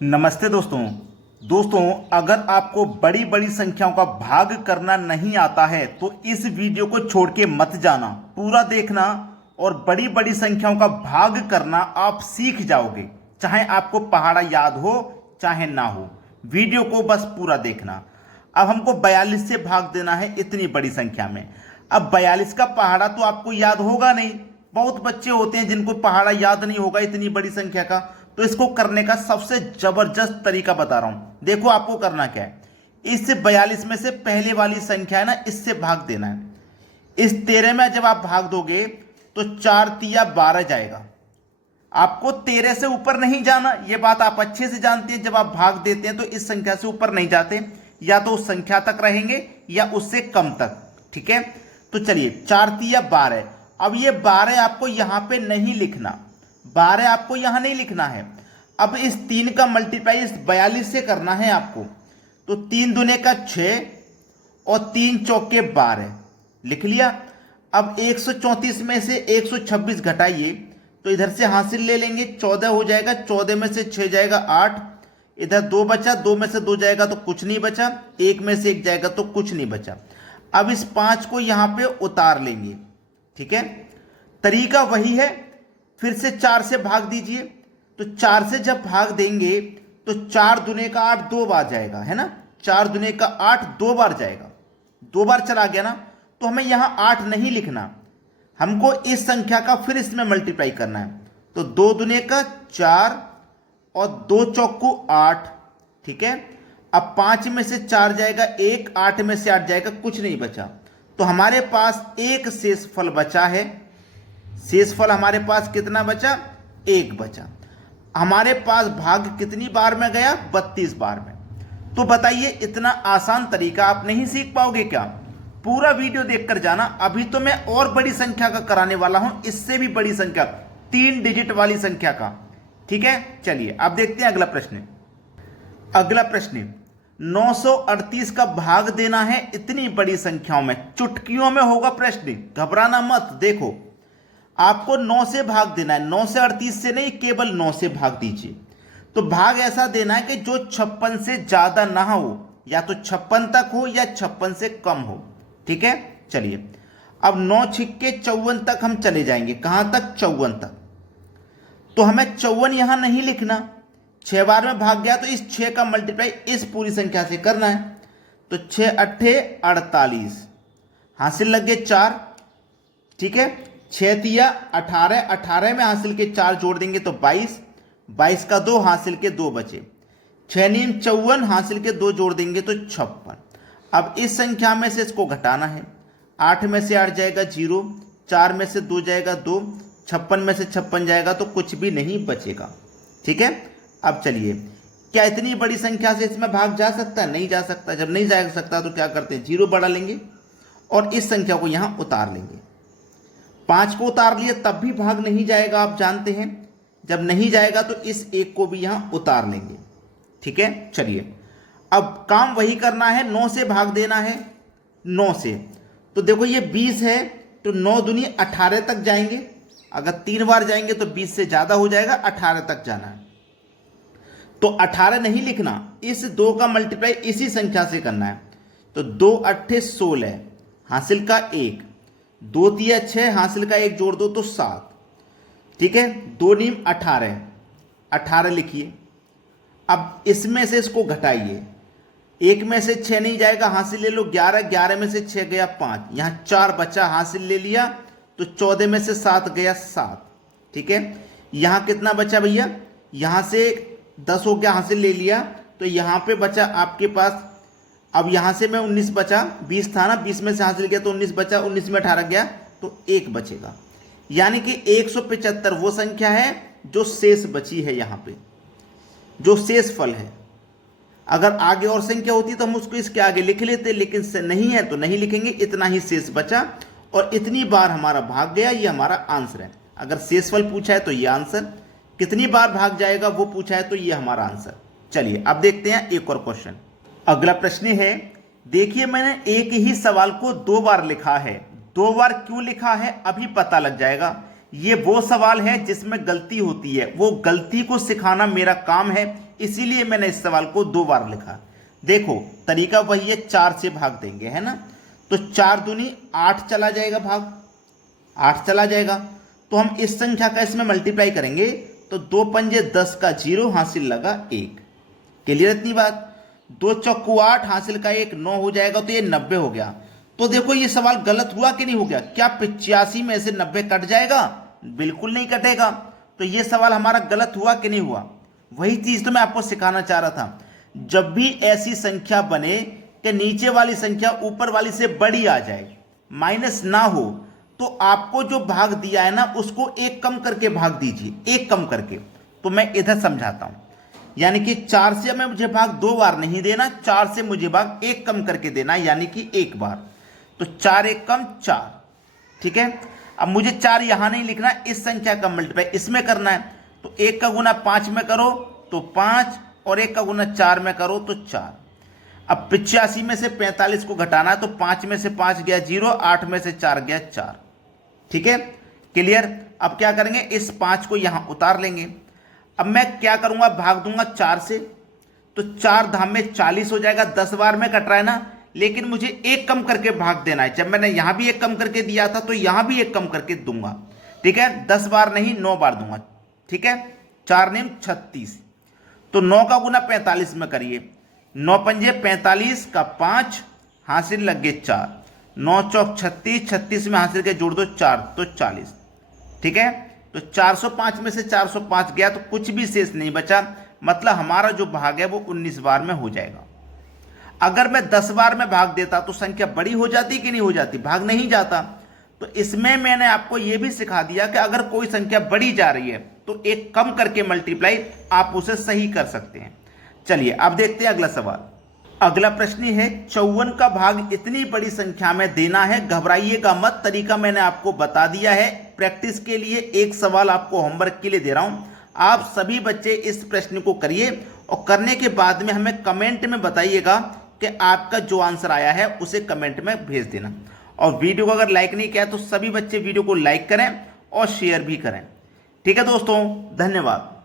नमस्ते दोस्तों अगर आपको बड़ी बड़ी संख्याओं का भाग करना नहीं आता है तो इस वीडियो को छोड़ के मत जाना, पूरा देखना और बड़ी बड़ी संख्याओं का भाग करना आप सीख जाओगे। चाहे आपको पहाड़ा याद हो चाहे ना हो, वीडियो को बस पूरा देखना। अब हमको 42 से भाग देना है इतनी बड़ी संख्या में। अब 42 का पहाड़ा तो आपको याद होगा नहीं, बहुत बच्चे होते हैं जिनको पहाड़ा याद नहीं होगा इतनी बड़ी संख्या का। तो इसको करने का सबसे जबरदस्त तरीका बता रहा हूं। देखो आपको करना क्या है, इस 42 में से पहले वाली संख्या है ना, इससे भाग देना है। इस 13 में जब आप भाग दोगे तो 4 तिया 12 जाएगा। आपको 13 से ऊपर नहीं जाना, यह बात आप अच्छे से जानते हैं। जब आप भाग देते हैं तो इस संख्या से ऊपर नहीं जाते, या तो उस संख्या तक रहेंगे या उससे कम तक। ठीक है, तो चलिए 4 तिया 12। अब ये 12 आपको यहां पे नहीं लिखना, 12 आपको यहां नहीं लिखना है। अब इस 3 का मल्टीप्लाई इस 42 से करना है आपको। तो 3 दूने का 6 और 3 चौके 12 लिख लिया। अब 134 में से 126 घटाइए तो इधर से हासिल ले लेंगे, 14 हो जाएगा। 14 में से 6 जाएगा 8, इधर 2 बचा, 2 में से 2 जाएगा तो कुछ नहीं बचा, 1 में से 1 जाएगा तो कुछ नहीं बचा। अब इस 5 को यहां पे उतार लेंगे। ठीक है, तरीका वही है। फिर से 4 से भाग दीजिए, तो 4 से जब भाग देंगे तो 4 दुने का 8 2 बार जाएगा, है ना। 4 दुने का 8 2 बार जाएगा, 2 बार चला गया ना। तो हमें यहां 8 नहीं लिखना, हमको इस संख्या का फिर इसमें मल्टीप्लाई करना है। तो 2 दुने का 4 और 2 चौको 8। ठीक है, अब 5 में से 4 जाएगा 1, 8 में से 8 जाएगा, कुछ नहीं बचा। तो हमारे पास एक शेषफल बचा है। शेषफल हमारे पास कितना बचा? 1 बचा। हमारे पास भाग कितनी बार में गया? 32 बार में। तो बताइए, इतना आसान तरीका आप नहीं सीख पाओगे क्या? पूरा वीडियो देखकर जाना। अभी तो मैं और बड़ी संख्या का कराने वाला हूं, इससे भी बड़ी संख्या, 3 डिजिट वाली संख्या का। ठीक है, चलिए अब देखते हैं अगला प्रश्न। अगला प्रश्न, 938 का भाग देना है इतनी बड़ी संख्याओं में। चुटकियों में होगा प्रश्न, घबराना मत। देखो, आपको 9 से भाग देना है, 9 से 38 से नहीं, केवल 9 से भाग दीजिए। तो भाग ऐसा देना है कि जो 56 से ज्यादा ना हो, या तो 56 तक हो या 56 से कम हो। ठीक है, चलिए अब 9 छिक्के 54 तक हम चले जाएंगे। कहां तक? 54 तक। तो हमें 54 यहां नहीं लिखना, 6 बार में भाग गया तो इस 6 का मल्टीप्लाई इस पूरी संख्या से करना है। तो 6 अट्ठे 48, हासिल लग गए 4। ठीक है, 6 तिया 18, 18 में हासिल के 4 जोड़ देंगे तो 22, 22 का 2 हासिल के 2 बचे। 6 नीम 54, हासिल के 2 जोड़ देंगे तो 56। अब इस संख्या में से इसको घटाना है। 8 में से 8 जाएगा 0, 4 में से 2 जाएगा 2, 56 में से 56 जाएगा तो कुछ भी नहीं बचेगा। ठीक है, अब चलिए, क्या इतनी बड़ी संख्या से इसमें भाग जा सकता है? नहीं जा सकता। जब नहीं जा सकता तो क्या करते हैं, 0 बढ़ा लेंगे और इस संख्या को यहां उतार लेंगे। 5 को उतार लिया तब भी भाग नहीं जाएगा, आप जानते हैं। जब नहीं जाएगा तो इस 1 को भी यहां उतार लेंगे। ठीक है, चलिए अब काम वही करना है, 9 से भाग देना है। 9 से तो देखो ये 20 है, तो 9 दूनी 18 तक जाएंगे। अगर 3 बार जाएंगे तो 20 से ज्यादा हो जाएगा, 18 तक जाना है। तो 18 नहीं लिखना, इस 2 का मल्टीप्लाई इसी संख्या से करना है। तो 2 अट्ठे 16, हासिल का 1, 2 तिया 6, हासिल का 1 जोड़ दो तो 7। ठीक है, 2 नीम 18, 18 लिखिए। अब इसमें से इसको घटाइए, 1 में से 6 नहीं जाएगा, हासिल ले लो 11, 11 में से 6 गया 5, यहां 4 बचा, हासिल ले लिया। तो 14 में से 7 गया 7। ठीक है, यहां कितना बचा भैया? यहां से 10 हो गया, हासिल ले लिया। तो यहां पे बचा आपके पास, अब यहां से मैं 19 बचा, 20 था ना, 20 में से हासिल किया तो 19 बचा, 19 में 18 गया तो 1 बचेगा। यानी कि 175 वो संख्या है जो शेष बची है, यहां पे जो शेष फल है। अगर आगे और संख्या होती तो हम उसको इसके आगे लिख लेते, लेकिन से नहीं है तो नहीं लिखेंगे। इतना ही शेष बचा और इतनी बार हमारा भाग गया, ये हमारा आंसर है। अगर शेषफल पूछा है तो ये आंसर, कितनी बार भाग जाएगा वो पूछा है तो ये हमारा आंसर। चलिए अब देखते हैं एक और क्वेश्चन। अगला प्रश्न है, देखिए मैंने एक ही सवाल को 2 बार लिखा है। 2 बार क्यों लिखा है अभी पता लग जाएगा। ये वो सवाल है जिसमें गलती होती है, वो गलती को सिखाना मेरा काम है, इसीलिए मैंने इस सवाल को 2 बार लिखा। देखो तरीका वही है, 4 से भाग देंगे, है ना। तो 4 दूनी 8 चला जाएगा, भाग 8 चला जाएगा। तो हम इस संख्या का इसमें मल्टीप्लाई करेंगे तो 2 पंजे 10 का 0 हासिल लगा 1। क्लियर इतनी बात। 2 चौको 8 हासिल का 1 9 हो जाएगा, तो ये 90 हो गया। तो देखो ये सवाल गलत हुआ कि नहीं हो गया? क्या 85 में से 90 कट जाएगा? बिल्कुल नहीं कटेगा। तो ये सवाल हमारा गलत हुआ कि नहीं हुआ? वही चीज तो मैं आपको सिखाना चाह रहा था। जब भी ऐसी संख्या बने कि नीचे वाली संख्या ऊपर वाली से बड़ी आ जाए, माइनस ना हो, तो आपको जो भाग दिया है ना उसको 1 कम करके भाग दीजिए, 1 कम करके। तो मैं इधर समझाता हूं, यानी कि 4 से हमें मुझे भाग 2 बार नहीं देना, 4 से मुझे भाग 1 कम करके देना, यानी कि 1 बार। तो 4 1 कम 4, ठीक है। अब मुझे 4 यहां नहीं लिखना, इस संख्या का मल्टीप्लाई इसमें करना है। तो 1 का गुना 5 में करो तो 5, और 1 का गुना 4 में करो तो 4। अब 85 में से 45 को घटाना है, तो 5 में से 5 गया 0, 8 में से 4 गया 4, ठीक है। क्लियर। अब क्या करेंगे, इस 5 को यहां उतार लेंगे। अब मैं क्या करूंगा, भाग दूंगा 4 से, तो 4 धाम में 40 हो जाएगा। 10 बार में कट रहा है ना, लेकिन मुझे 1 कम करके भाग देना है। जब मैंने यहां भी 1 कम करके दिया था तो यहां भी 1 कम करके दूंगा, ठीक है। 10 बार नहीं 9 बार दूंगा, ठीक है। 4 9 36, तो 9 का गुना 45 में करिए। 9 पंजे 45 का 5 हासिल लग गए 4, 9 चौक 36, 36 में हासिल के जोड़ दो 4, तो 40, ठीक है। तो 405 में से 405 गया तो कुछ भी शेष नहीं बचा, मतलब हमारा जो भाग है वो 19 बार में हो जाएगा। अगर मैं 10 बार में भाग देता तो संख्या बड़ी हो जाती कि नहीं हो जाती? भाग नहीं जाता। तो इसमें मैंने आपको यह भी सिखा दिया कि अगर कोई संख्या बढ़ी जा रही है तो 1 कम करके मल्टीप्लाई आप उसे सही कर सकते हैं। चलिए अब देखते हैं अगला सवाल। अगला प्रश्न है, 54 का भाग इतनी बड़ी संख्या में देना है, घबराइएगा मत। तरीका मैंने आपको बता दिया है। प्रैक्टिस के लिए एक सवाल आपको होमवर्क के लिए दे रहा हूं। आप सभी बच्चे इस प्रश्न को करिए और करने के बाद में हमें कमेंट में बताइएगा कि आपका जो आंसर आया है उसे कमेंट में भेज देना। और वीडियो को अगर लाइक नहीं किया तो सभी बच्चे वीडियो को लाइक करें और शेयर भी करें। ठीक है दोस्तों, धन्यवाद।